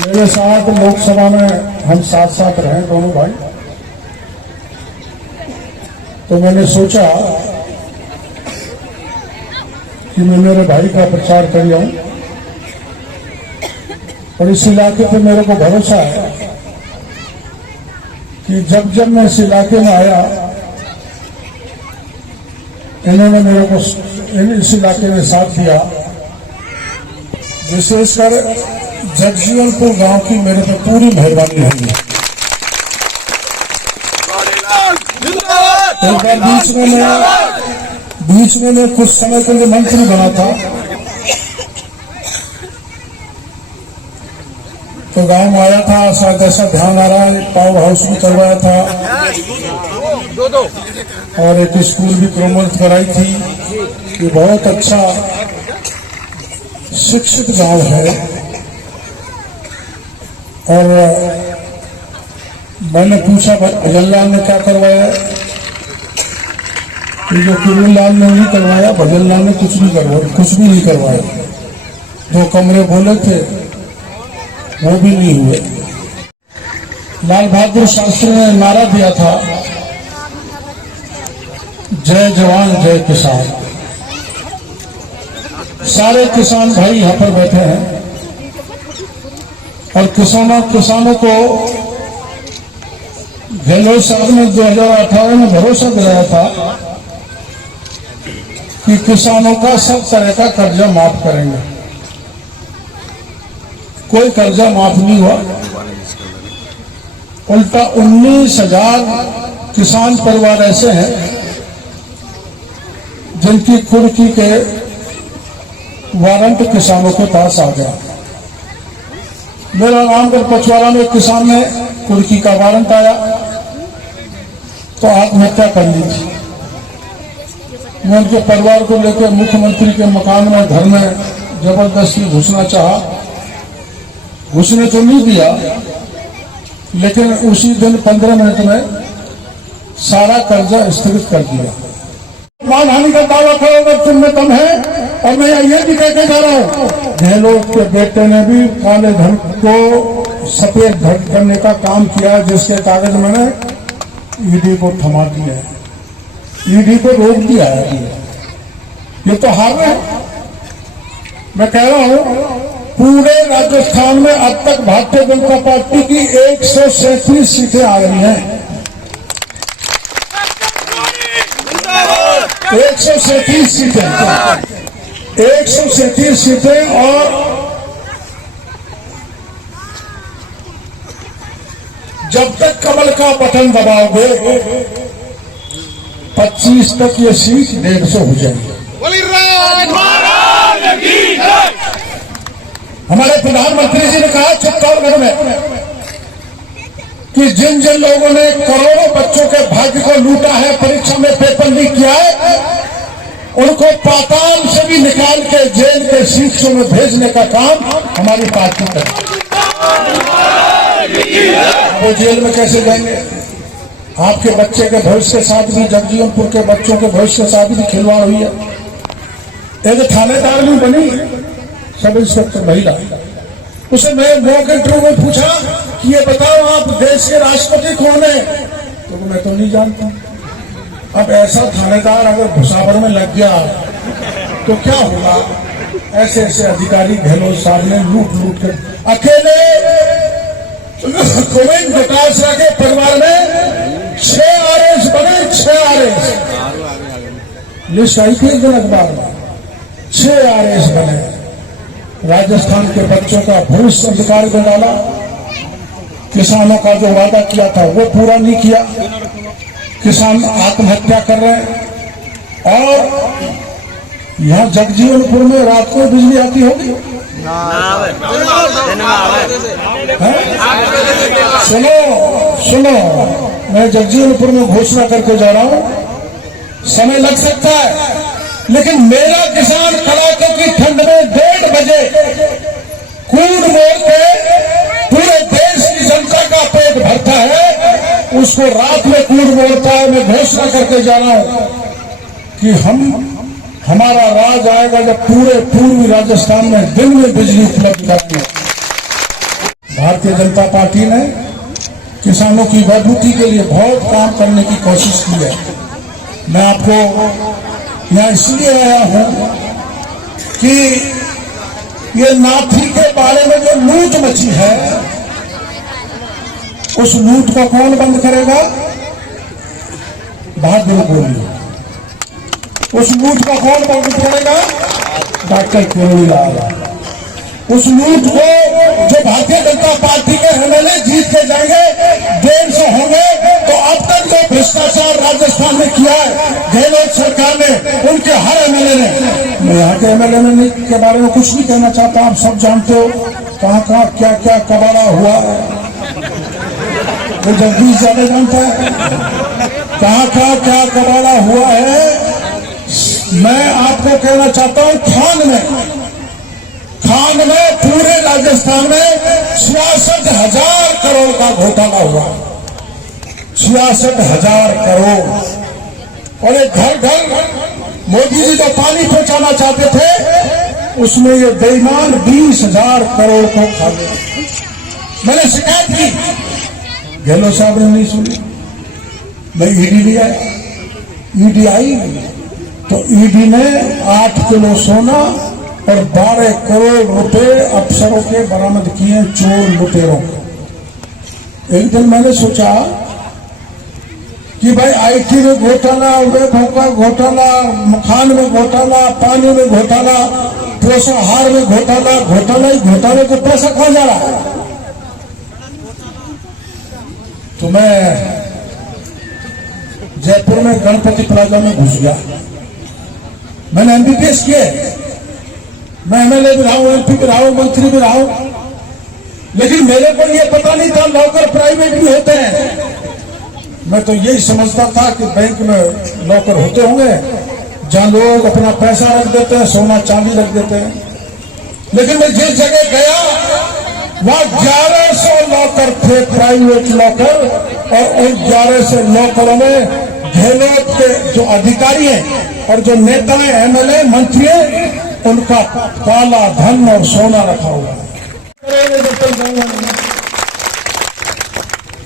मेरे साथ लोकसभा में हम साथ साथ रहे दोनों भाई, तो मैंने सोचा कि मैं मेरे भाई का प्रचार कर आऊं। और इस इलाके पे मेरे को भरोसा है कि जब जब मैं इस इलाके में आया, इन्होंने मेरे को इस इलाके में साथ दिया। विशेषकर जगजीवनपुर गांव की मेरे पे पूरी मेहरबानी हुई है। एक बार बीच में मैं कुछ समय के लिए मंत्री बना था, तो गांव में आया था, शायद ऐसा ध्यान आ रहा है, पावर हाउस भी करवाया था और एक स्कूल भी प्रोमोट कराई थी। ये बहुत अच्छा शिक्षित गांव है। और मैंने पूछा भजनलाल ने क्या करवाया, जो किरणलाल ने नहीं करवाया, भजनलाल ने कुछ भी नहीं करवाया। जो कमरे बोले थे वो भी नहीं हुए। लाल बहादुर शास्त्री ने नारा दिया था, जय जवान जय किसान। सारे किसान भाई यहां पर बैठे हैं और किसानों को गहलोत साहब ने 2018 में भरोसा दिलाया था कि किसानों का सब तरह का कर्जा माफ करेंगे। कोई कर्जा माफ नहीं हुआ, उल्टा 19,000 किसान परिवार ऐसे हैं जिनकी कुर्की के वारंट किसानों के पास आ गया। मेरा रामगढ़ पचवाड़ा में एक किसान ने कुर्की का वारंट आया तो आत्महत्या कर ली थी। मैं उनके परिवार को लेकर मुख्यमंत्री के मकान में घर में जबरदस्ती घुसना चाहा, घुसने तो नहीं दिया, लेकिन उसी दिन 15 मिनट में सारा कर्जा स्थगित कर दिया। मानहानि का दावा करोगे तुम में दम है। और मैं ये भी कहते जा रहा हूं, गहलोत के बेटे ने भी काले धन को सफेद धन करने का काम किया, जिसके कागज मैंने ईडी को थमा दिया है, ईडी को रोक दिया है। ये तो हार है। मैं कह रहा हूं, पूरे राजस्थान में अब तक भारतीय जनता पार्टी की 137 सीटें आ रही हैं। 137 सीटें, 137 सीटें। और जब तक कमल का बटन दबाओगे 25 तक ये सीट 150 हो जाएगी। हमारे प्रधानमंत्री जी ने कहा चित्तौड़गढ़ में कि जिन जिन लोगों ने करोड़ों बच्चों के भाग्य को लूटा है, परीक्षा में पेपर लीक किया है, उनको पाताल से भी निकाल के जेल के शिक्षों में भेजने का काम हमारी पार्टी करे। वो जेल में कैसे जाएंगे? आपके बच्चे के भविष्य के साथ भी, जगजीवनपुर के बच्चों के भविष्य के साथ भी खिलवाड़ हुई है। एक थानेदार भी बनी सब इंस्पेक्टर महिला, उसे मैं मॉक इंटरव्यू में पूछा कि ये बताओ आप देश के राष्ट्रपति कौन है, तो मैं तो नहीं जानता। अब ऐसा थानेदार अगर भुसावर में लग गया तो क्या होगा? ऐसे ऐसे अधिकारी गहलोत साहब ने लूट लूट कर अकेले गोविंद डोटासरा के परिवार में 6 आरएस बने, 6 आरएस। लिस्ट आई थी एक दिन अखबार में, 6 आरएस बने। राजस्थान के बच्चों का भविष्य अंधकार में डाला। किसानों का जो वादा किया था वो पूरा नहीं किया। किसान आत्महत्या कर रहे हैं। और यहाँ जगजीवनपुर में रात को बिजली आती होगी? सुनो, मैं जगजीवनपुर में घोषणा करके जा रहा हूं। समय लग सकता है, लेकिन मेरा किसान कड़ाके की ठंड में 1:30 बजे कूद मोड़ के पूरे देश की जनता का पेट भरता है, उसको रात में कूद मोड़ता है। मैं घोषणा करके जा रहा हूं कि हमारा राज आएगा जब पूरे पूर्वी राजस्थान में दिन में बिजली उपलब्ध करेंगे। भारतीय जनता पार्टी ने किसानों की बदबूती के लिए बहुत काम करने की कोशिश की है। मैं आपको यहाँ इसलिए आया हूं कि ये नाथी के बारे में जो लूट मची है, उस लूट को कौन बंद करेगा? बहादुर बोली। उस लूट को कौन बंद करेगा? डॉक्टर किरोड़ीलाल। उस लूट को जो भारतीय जनता पार्टी के एमएलए जीत के जाएंगे, 150 होंगे, तो अब तक जो भ्रष्टाचार राजस्थान में किया है गहलोत सरकार ने, उनके हर एमएलए ने, मैं यहाँ के एमएलए के बारे में कुछ नहीं कहना चाहता, आप सब जानते हो कहाँ कहाँ क्या क्या कबाड़ा हुआ है, वो जगदीश ज्यादा जानता है कहाँ कहाँ क्या कबाड़ा हुआ है। मैं आपको कहना चाहता हूँ, खान में पूरे राजस्थान में 66,000 करोड़ का घोटाला हुआ, 66,000 करोड़। और एक घर घर मोदी जी जो पानी पहुंचाना चाहते थे, उसमें ये बेईमान 20,000 करोड़ को खा गए। मैंने शिकायत की, गहलोत साहब ने नहीं सुनी। मैं ईडी ले आया, ईडी आई तो ईडी ने 8 किलो सोना और 12 करोड़ रुपए अफसरों के बरामद किए, चोर लुटेरों। एक दिन मैंने सोचा कि भाई आईटी में घोटाला, वेबों का घोटाला, मखान में घोटाला, पानी में घोटाला, पोषाहार में घोटाला, घोटाला ही घोटाले को पैसा कहाँ जा रहा है? तो मैं जयपुर में गणपति प्लाजा में घुस गया। मैंने एमबीबीएस किए, मैं एमएलए भी रहा हूं, एमपी भी रहा हूं, मंत्री भी रहा हूं, लेकिन मेरे को ये पता नहीं था लॉकर प्राइवेट भी होते हैं। मैं तो यही समझता था कि बैंक में लॉकर होते होंगे जहां लोग अपना पैसा रख देते हैं, सोना चांदी रख देते हैं। लेकिन मैं जिस जगह गया वहां 1100 लॉकर थे, प्राइवेट लॉकर, और उन 1100 लॉकरों में गहलोत के जो अधिकारी हैं और जो नेता हैं, एमएलए, मंत्री हैं, उनका काला धन और सोना रखा हुआ है।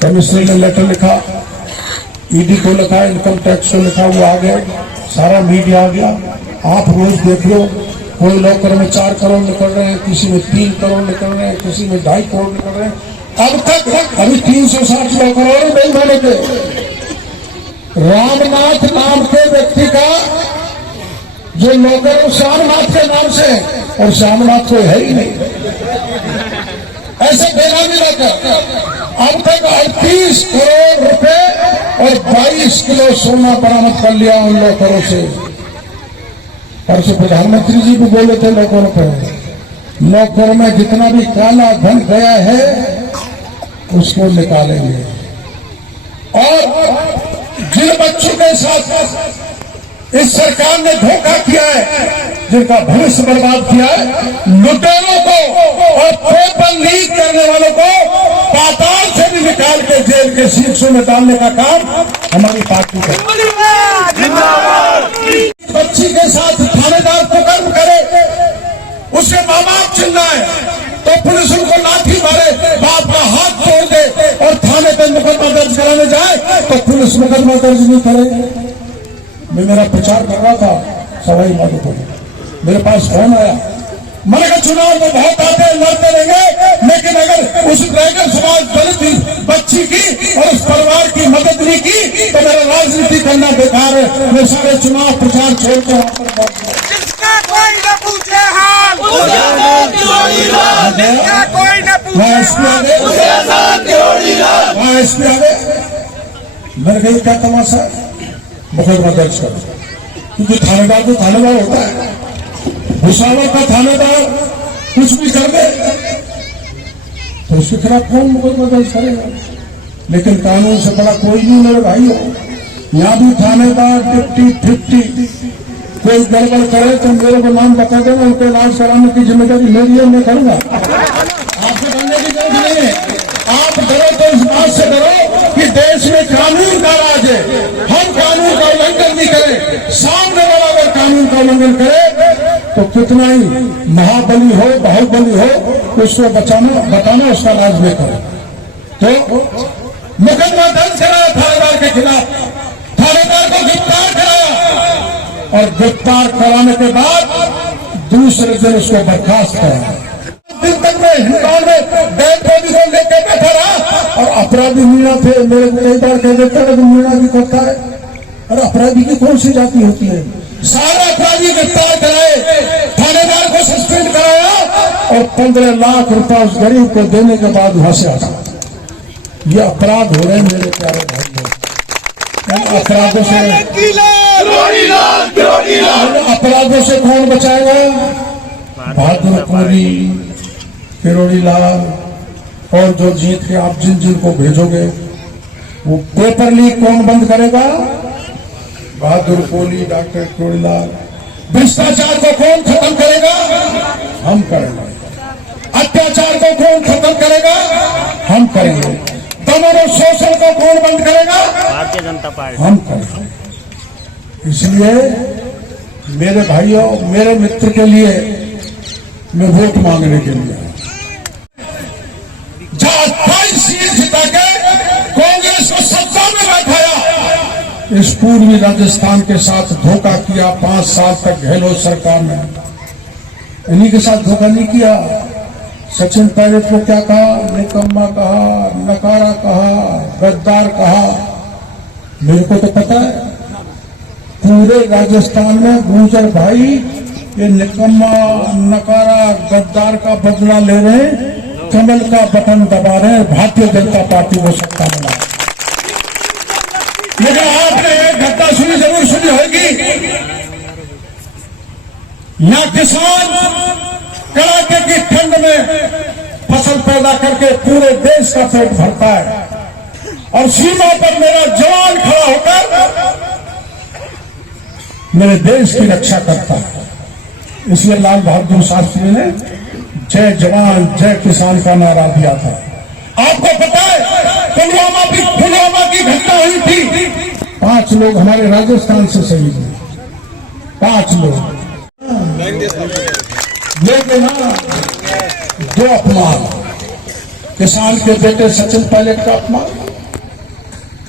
कमिश्नर ने लेटर लिखा, ईडी को लिखा, इनकम टैक्स को लिखा, वो आ गए, सारा मीडिया आ गया। आप रोज देख लो, कोई लॉकर में 4 करोड़ निकल रहे हैं, किसी में 3 करोड़ निकल रहे हैं, किसी में 2.5 करोड़ निकल रहे हैं। अब तक अभी 360 लॉकर और नहीं बने थे। रामनाथ नाम के व्यक्ति का जो लॉकर श्यामनाथ के नाम से, और श्यामनाथ कोई है ही नहीं, ऐसे बेनामी लॉकर। अब तक 38 करोड़ रुपए और 22 किलो सोना बरामद कर लिया उन लॉकरों से। परसों प्रधानमंत्री जी भी बोले थे लॉकरों पर, लॉकर में जितना भी काला धन गया है उसको निकालेंगे। और जिन बच्चों के साथ इस सरकार ने धोखा किया है, जिनका भविष्य बर्बाद किया है, लुटेरों को और पेपर लीक करने वालों को पाताल से भी निकाल के जेल के शीर्षों में डालने का काम हमारी पार्टी का। बच्ची के साथ थानेदार को कर्म करे, उसके माँ बाप चिल्लाए तो पुलिस उनको लाठी मारे, बाप का हाथ तोड़ दे, और थाने पर मुकदमा दर्ज कराने जाए तो पुलिस मुकदमा दर्ज नहीं करे। मैं मेरा प्रचार कर रहा था सवाई माधोपुर, मेरे पास फोन आया, मैंने कहा चुनाव तो बहुत आते हैं, लड़ते रहेंगे, लेकिन अगर उस ड्रैगन समाज दलित बच्ची की और उस परिवार की मदद नहीं की तो मेरा राजनीति करना बेकार है। मैं सारे चुनाव प्रचार छोड़कर जिसका कोई न पूछे हाल, जिसका कोई न पूछे मैंने कही क्या तमाशा, मुकदमा दर्ज करो, क्योंकि थानेदार तो थानेदार होता है। भुसावल का थानेदार कुछ भी कर दे तो उसके खिलाफ कौन मुकदमा दर्ज करेगा? लेकिन कानून से बड़ा कोई नहीं मेरे भाई हो। यहाँ भी थानेदार 50-50 कोई गड़बड़ करे तो मेरे को नाम बता देना, उनको इलाज कराने की जिम्मेदारी मेरी है, मैं करूंगा। आपसे करने की जरूरत नहीं है। आप डरो तो इस बात से डरो कि देश में कानून का राज है, हम कानून का उल्लंघन नहीं करें। सामने वाला अगर कानून का उल्लंघन करे तो कितना ही महाबली हो, बाहुबली हो, उसको बताना उसका इलाज में करे। तो मुकदमा दर्ज कराया थानेदार के खिलाफ, थानेदार को गिरफ्तार कराया और गिरफ्तार कराने के बाद दूसरे दिन उसको बर्खास्त कराया। दिन तक मैं हिंदुस्तान में डेड बॉडी को लेकर बैठा रहा और अपराधी मीणा थे। मेरे को कई बार कह देते हैं मीणा भी करता है। अरे अपराधी की कौन सी जाति होती है? सारा अपराधी गिरफ्तार कराए, थानेदार को सस्पेंड कराया और 15 लाख रुपया उस गरीब को देने के बाद वहां से आता। ये अपराध हो रहे हैं मेरे प्यारे भाइयों। अपराधों से कौन बचाएगा? बहादुरपुरी, किरोड़ी लाल और जो जीत के आप जिन जिन को भेजोगे, वो पेपर लीक कौन बंद करेगा? बहादुर कोहली, डॉक्टर किरोड़ी लाल। भ्रष्टाचार को कौन खत्म करेगा? हम करेंगे। अत्याचार को कौन खत्म करेगा? हम करेंगे। दमन और शोषण को कौन बंद करेगा? भारतीय जनता पार्टी। हम करेंगे। इसलिए मेरे भाइयों, मेरे मित्र के लिए मैं वोट मांगने के लिए जहां 28 सीट जिता के कांग्रेस को सत्ता में बैठाया, इस पूर्वी राजस्थान के साथ धोखा किया 5 साल तक गहलोत सरकार ने। इन्हीं के साथ धोखा नहीं किया। सचिन पायलट को क्या कहा? निकम्मा कहा, नकारा कहा, गद्दार कहा। मेरे को तो पता है पूरे राजस्थान में गुर्जर भाई ये निकम्मा, नकारा, गद्दार का बदला ले रहे हैं, कमल का बटन दबा रहे हैं, भारतीय जनता पार्टी को सत्ता में लाए। लेकिन आपने एक घटना सुनी, जरूर सुनी होगी। यहाँ किसान कड़ाके की ठंड में फसल पैदा करके पूरे देश का पेट भरता है और सीमा पर मेरा जवान खड़ा होकर मेरे देश की रक्षा करता है। इसलिए लाल बहादुर शास्त्री ने जय जवान जय किसान का नारा दिया था। आपको पता है पुलवामा की घटना हुई थी, 5 लोग हमारे राजस्थान से शहीद हुए, 5 लोग। लेकिन दो अपमान, किसान के बेटे सचिन पायलट का अपमान,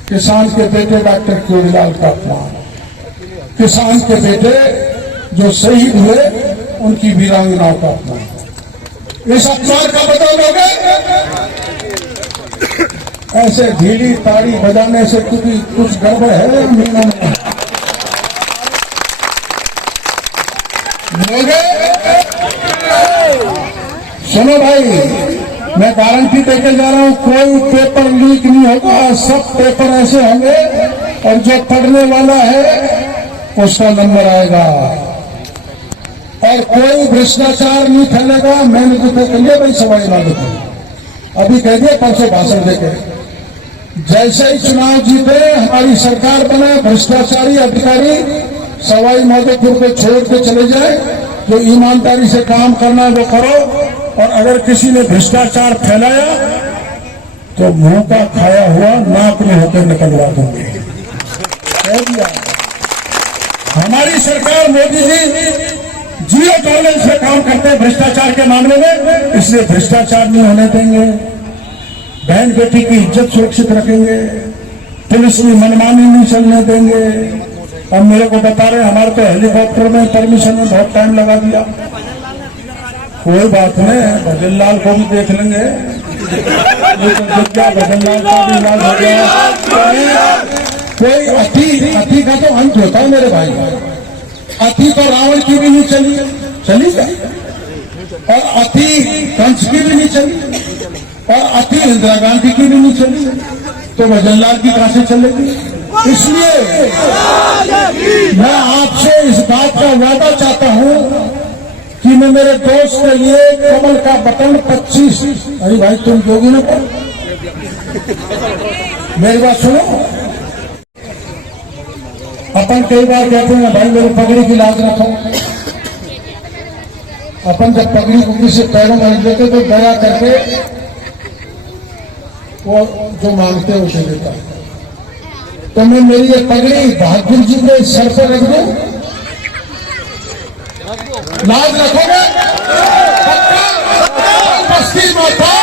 किसान के बेटे डॉक्टर किरोड़ी लाल का अपमान, किसान के बेटे जो शहीद हुए उनकी वीरांगनाओं का अपमान। इस अपमान का बदल लोगे? ऐसे धीड़ी ताड़ी बजाने से कुछ गड़बड़ है मीना में लोगे? सुनो भाई, मैं गारंटी देके जा रहा हूं, कोई पेपर लीक नहीं होगा। सब पेपर ऐसे होंगे और जो पढ़ने वाला है उसका नंबर आएगा और कोई भ्रष्टाचार नहीं फैलेगा। मैंने तो तय कर लिया भाई सवाई माधोपुर, अभी कह दिया परसों भाषण देके, जैसे ही चुनाव जीते हमारी सरकार बने, भ्रष्टाचारी अधिकारी सवाई माधोपुर को छोड़ के चले जाए। जो ईमानदारी से काम करना है वो करो, और अगर किसी ने भ्रष्टाचार फैलाया तो मुंह का खाया हुआ नाक में होकर निकलवा दूंगे। कह दिया हमारी सरकार, मोदी जी 0 टॉलरेंस पे काम करते हैं भ्रष्टाचार के मामले में, इसलिए भ्रष्टाचार नहीं होने देंगे। बहन बेटी की इज्जत सुरक्षित रखेंगे, पुलिस की मनमानी नहीं चलने देंगे। अब मेरे को बता रहे हमारे तो हेलीकॉप्टर में परमिशन में बहुत टाइम लगा दिया। कोई बात नहीं, भजन लाल को भी देख लेंगे, भजन लाल का भी इलाज हो गया। कोई अति का तो अंत होता है मेरे भाई। अति तो रावण की भी नहीं चली क्या? और अति कंस की भी नहीं चली और अति इंदिरा गांधी की भी नहीं चली, तो भजन लाल की कहां से चलेगी? इसलिए मैं आपसे इस बात का वादा चाहता हूं कि मैं मेरे दोस्त के लिए कमल का बटन 25। अरे भाई तुम दोगे ना? मेरी बात सुनो। अपन कई बार कहते हैं भाई मेरे पगड़ी की लाज रखो। अपन जब पगड़ी कुगड़ी से पैरों में लेते तो दया करके वो जो मांगते हैं उसे देता है। तो मैं मेरी ये पगड़ी बहादुर जी के सर पर रख दूं लाज रखोगे? पक्का? बस्ती माता